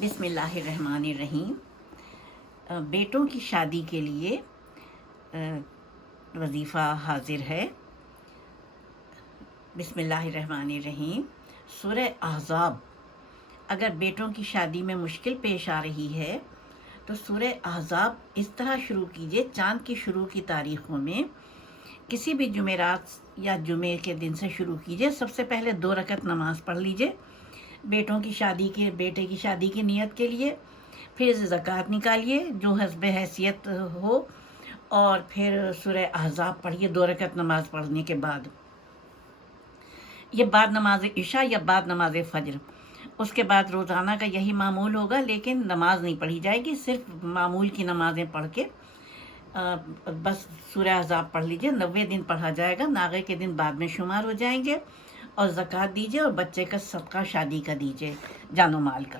بسم اللہ الرحمن الرحیم۔ بیٹوں کی شادی کے لیے وظیفہ حاضر ہے۔ بسم اللہ الرحمن الرحیم۔ سورہ احزاب۔ اگر بیٹوں کی شادی میں مشکل پیش آ رہی ہے تو سورہ احزاب اس طرح شروع کیجئے، چاند کی شروع کی تاریخوں میں کسی بھی جمعرات یا جمعے کے دن سے شروع کیجئے۔ سب سے پہلے 2 رکعت نماز پڑھ لیجئے بیٹے کی شادی کی نیت کے لیے، پھر زکوٰۃ نکالیے جو حسب حیثیت ہو، اور پھر سورہ احزاب پڑھیے 2 رکعت نماز پڑھنے کے بعد۔ یہ بعد نماز عشاء یا بعد نماز فجر۔ اس کے بعد روزانہ کا یہی معمول ہوگا، لیکن نماز نہیں پڑھی جائے گی، صرف معمول کی نمازیں پڑھ کے بس سورہ احزاب پڑھ لیجئے۔ 90 دن پڑھا جائے گا، ناغے کے دن بعد میں شمار ہو جائیں گے، اور زکوٰۃ دیجئے اور بچے کا صدقہ شادی کا دیجئے، جان و مال کا۔